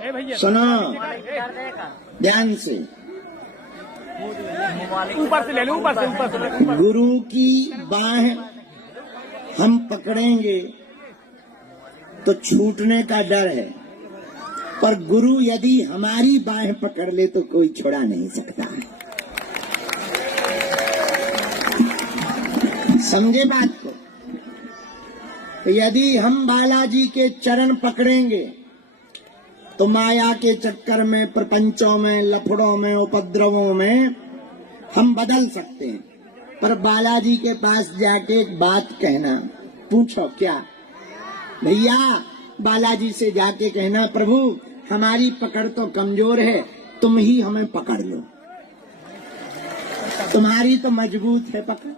सुनो ध्यान से। ऊपर से ले लो, ऊपर से। गुरु की बाह हम पकड़ेंगे तो छूटने का डर है, पर गुरु यदि हमारी बाह पकड़ ले तो कोई छुड़ा नहीं सकता। समझे बात को? तो यदि हम बालाजी के चरण पकड़ेंगे तो माया के चक्कर में, प्रपंचों में, लफड़ों में, उपद्रवों में हम बदल सकते हैं। पर बालाजी के पास जाके एक बात कहना, पूछो क्या भैया? बालाजी से जाके कहना, प्रभु हमारी पकड़ तो कमजोर है, तुम ही हमें पकड़ लो। तुम्हारी तो मजबूत है पकड़।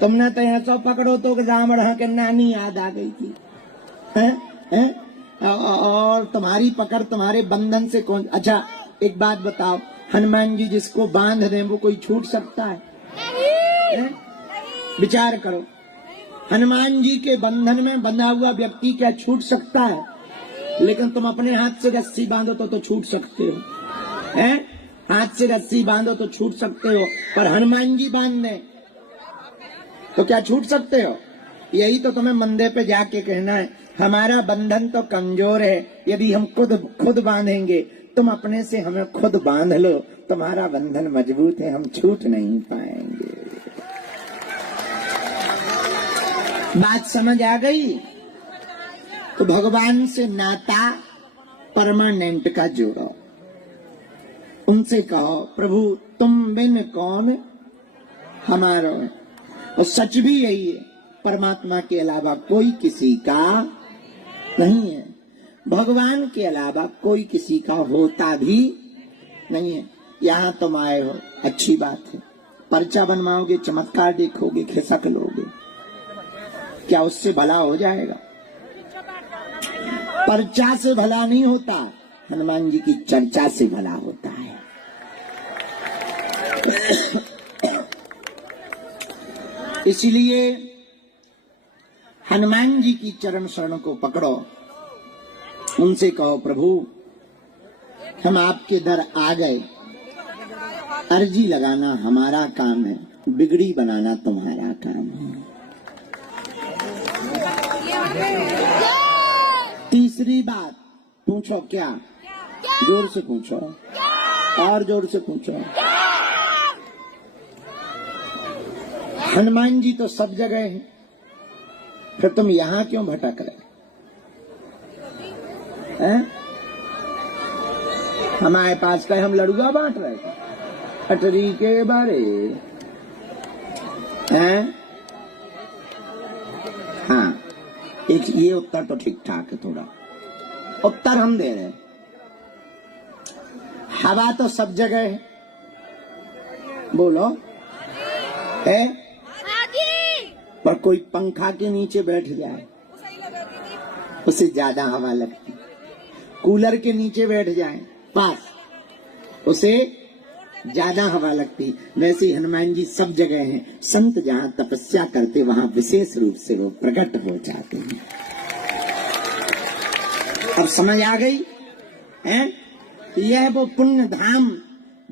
तुमने तो ऐसा पकड़ो तो रावण के नानी याद आ गई थी। है? और तुम्हारी पकड़, तुम्हारे बंधन से कौन? अच्छा एक बात बताओ, हनुमान जी जिसको बांध दें वो कोई छूट सकता है? विचार करो, हनुमान जी के बंधन में बंधा हुआ व्यक्ति क्या छूट सकता है? लेकिन तुम अपने हाथ से रस्सी बांधो तो छूट सकते हो, हैं? हाथ से रस्सी बांधो तो छूट सकते हो, पर हनुमान जी बांध दें तो क्या छूट सकते हो? यही तो तुम्हें मंदिर पे जाके कहना है, हमारा बंधन तो कमजोर है, यदि हम खुद बांधेंगे, तुम अपने से हमें खुद बांध लो, तुम्हारा बंधन मजबूत है, हम छूट नहीं पाएंगे। बात समझ आ गई? तो भगवान से नाता परमानेंट का जोड़ो। उनसे कहो, प्रभु तुम बिन कौन हमारा। और सच भी यही है, परमात्मा के अलावा कोई किसी का नहीं है, भगवान के अलावा कोई किसी का होता भी नहीं है। यहाँ तुम आए हो, अच्छी बात है, पर्चा बनवाओगे, चमत्कार देखोगे, खिसक लोगे, क्या उससे भला हो जाएगा? पर्चा से भला नहीं होता, हनुमान जी की चर्चा से भला होता है। इसलिए हनुमान जी की चरण शरण को पकड़ो, उनसे कहो, प्रभु हम आपके दर आ गए, अर्जी लगाना हमारा काम है, बिगड़ी बनाना तुम्हारा काम है। तीसरी बात पूछो, क्या? जोर से पूछो, और जोर से पूछो। हनुमान जी तो सब जगह है, फिर तुम यहां क्यों भटक रहे हैं? हमारे पास का हम लड़ुआ बांट रहे थे अटरी के बारे हैं। हाँ, एक ये उत्तर तो ठीक ठाक है, थोड़ा उत्तर हम दे रहे हैं। हवा तो सब जगह है, बोलो है, पर कोई पंखा के नीचे बैठ जाए उसे ज्यादा हवा लगती, कूलर के नीचे बैठ जाए पास उसे ज्यादा हवा लगती। वैसे हनुमान जी सब जगह हैं, संत जहाँ तपस्या करते वहाँ विशेष रूप से वो प्रकट हो जाते हैं। अब समझ आ गई है? यह वो पुण्य धाम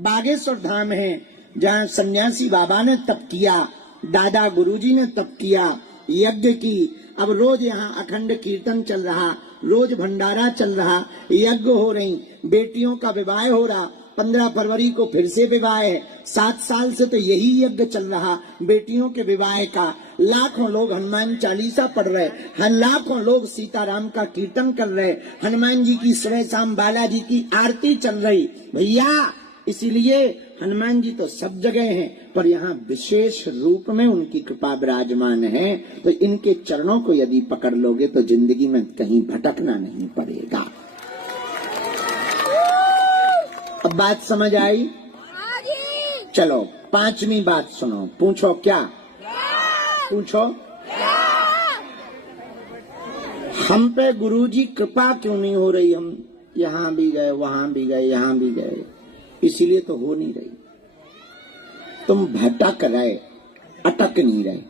बागेश्वर धाम है जहाँ सन्यासी बाबा ने तप किया, दादा गुरुजी ने तप किया, यज्ञ की। अब रोज यहाँ अखंड कीर्तन चल रहा, रोज भंडारा चल रहा, यज्ञ हो रही, बेटियों का विवाह हो रहा। 15 फरवरी को फिर से विवाह है, 7 साल से तो यही यज्ञ चल रहा बेटियों के विवाह का। लाखों लोग हनुमान चालीसा पढ़ रहे, लाखों लोग सीताराम का कीर्तन कर रहे, हनुमान जी की सुबह शाम बालाजी की आरती चल रही। भैया इसीलिए हनुमान जी तो सब जगह हैं, पर यहाँ विशेष रूप में उनकी कृपा विराजमान है। तो इनके चरणों को यदि पकड़ लोगे तो जिंदगी में कहीं भटकना नहीं पड़ेगा। अब बात समझ आई? चलो 5वीं बात सुनो, पूछो क्या? पूछो, हम पे गुरुजी कृपा क्यों नहीं हो रही? हम यहाँ भी गए, वहां भी गए, यहाँ भी गए, इसीलिए तो हो नहीं रही। तुम भटक रहे, अटक नहीं रहे।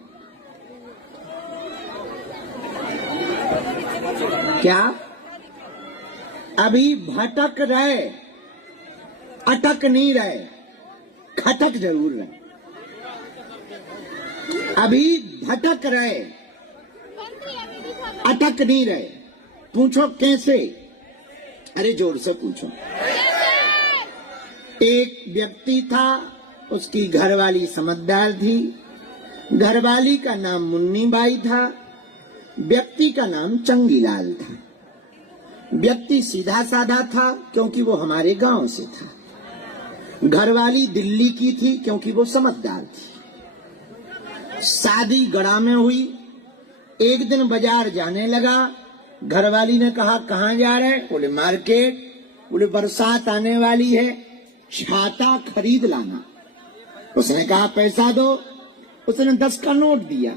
क्या अभी भटक रहे, अटक नहीं रहे, खटक जरूर रहे। अभी भटक रहे, अटक नहीं रहे। पूछो कैसे? अरे जोर से पूछो। एक व्यक्ति था, उसकी घरवाली समझदार थी। घरवाली का नाम मुन्नी बाई था, व्यक्ति का नाम चंगीलाल था। व्यक्ति सीधा साधा था क्योंकि वो हमारे गांव से था। घरवाली दिल्ली की थी क्योंकि वो समझदार थी। शादी गड़ा में हुई। एक दिन बाजार जाने लगा। घरवाली ने कहा कहाँ जा रहे? बोले मार्केट। बोले बरसात आने वाली है, छाता खरीद लाना। उसने कहा पैसा दो। उसने 10 का नोट दिया।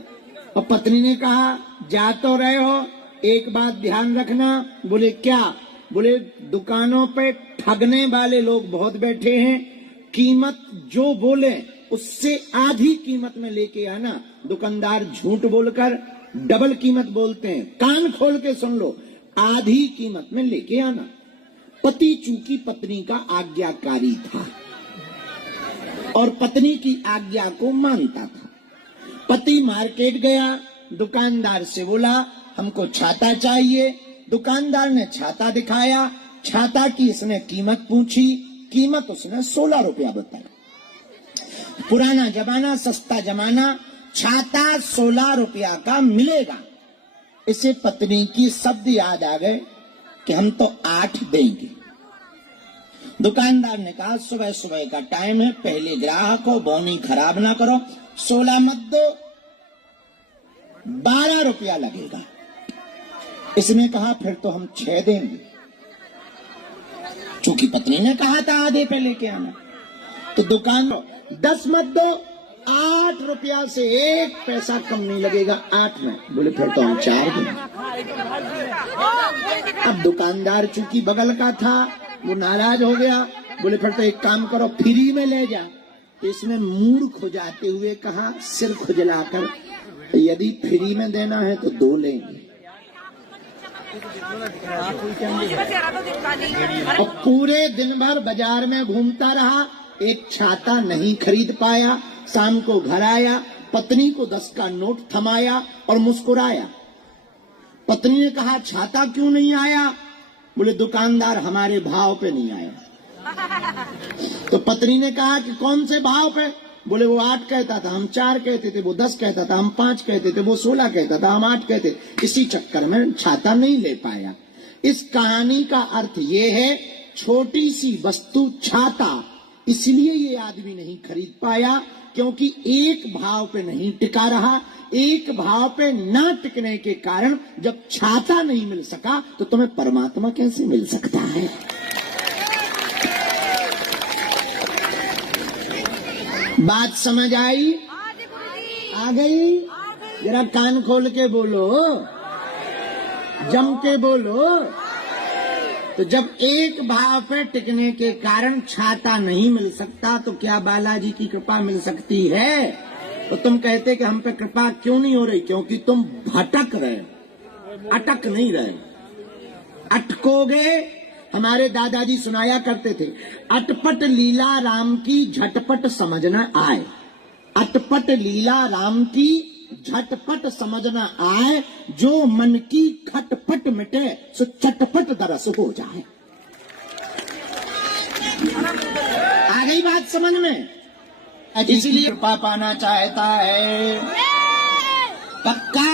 और पत्नी ने कहा जा तो रहे हो, एक बात ध्यान रखना। बोले क्या? बोले दुकानों पे ठगने वाले लोग बहुत बैठे हैं, कीमत जो बोले उससे आधी कीमत में लेके आना। दुकानदार झूठ बोलकर डबल कीमत बोलते हैं, कान खोल के सुन लो, आधी कीमत में लेके आना। पति चूंकि पत्नी का आज्ञाकारी था और पत्नी की आज्ञा को मानता था। पति मार्केट गया, दुकानदार से बोला हमको छाता चाहिए। दुकानदार ने छाता दिखाया, छाता की इसने कीमत पूछी, कीमत उसने 16 रुपया बताई। पुराना जमाना, सस्ता जमाना, छाता 16 रुपया का मिलेगा। इसे पत्नी की शब्द याद आ गए कि हम तो 8 देंगे। दुकानदार ने कहा सुबह सुबह का टाइम है, पहले ग्राहक हो, बोनी खराब ना करो, 16 मत दो, 12 रुपया लगेगा। इसने कहा फिर तो हम 6 देंगे। चूंकि पत्नी ने कहा था आधे पे लेके आना, तो दुकान 10 मत दो, 8 रुपया से 1 पैसा कम नहीं लगेगा 8 में। बोले फिर तो हम 4 देंगे। अब दुकानदार चूंकि बगल का था, वो नाराज हो गया। बोले फिर तो एक काम करो, फ्री में ले जा। तो इसने मूड खुजाते हुए कहा, सिर खुजलाकर, यदि फ्री में देना है तो 2 लेंगे। और पूरे दिन भर बाजार में घूमता रहा, एक छाता नहीं खरीद पाया। शाम को घर आया, पत्नी को 10 का नोट थमाया और मुस्कुराया। पत्नी ने कहा छाता क्यों नहीं आया? बोले दुकानदार हमारे भाव पे नहीं आया। तो पत्नी ने कहा कि कौन से भाव पे? बोले वो 8 कहता था, हम 4 कहते थे, वो 10 कहता था, हम 5 कहते थे, वो 16 कहता था, हम 8 कहते। इसी चक्कर में छाता नहीं ले पाया। इस कहानी का अर्थ ये है, छोटी सी वस्तु छाता इसलिए ये आदमी नहीं खरीद पाया क्योंकि एक भाव पे नहीं टिका रहा। एक भाव पे ना टिकने के कारण जब छाता नहीं मिल सका तो तुम्हें परमात्मा कैसे मिल सकता है? बात समझ आई? आ गई? जरा कान खोल के बोलो, जम के बोलो। तो जब एक भाव पे टिकने के कारण छाता नहीं मिल सकता तो क्या बालाजी की कृपा मिल सकती है? तो तुम कहते कि हम पे कृपा क्यों नहीं हो रही? क्योंकि तुम भटक रहे, अटक नहीं रहे। अटकोगे, हमारे दादाजी सुनाया करते थे, अटपट लीला राम की झटपट समझ न आए। अटपट लीला राम की झटपट समझ न आए, जो मन की खटपट मिटे सो चटपट दरस हो जाए। आ गई बात समझ में? इसलिए कृपा पाना चाहता है, पक्का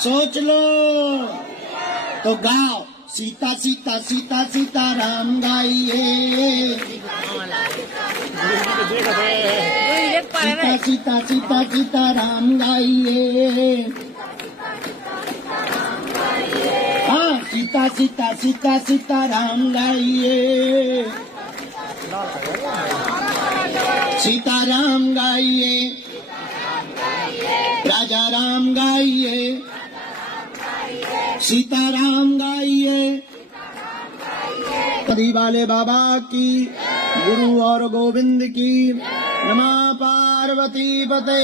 सोच लो तो गाओ, सीता सीता सीता सीता राम गाइए, सीता सीता सीता सीता राम गाइए। हाँ, सीता सीता सीता सीता राम गाइए, सीता राम गाइए, राजा राम गाइए, सीता राम गाइए। कदी वाले बाबा की, गुरु और गोविंद की। नमः पार्वती पते।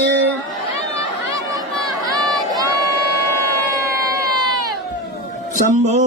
शंभो।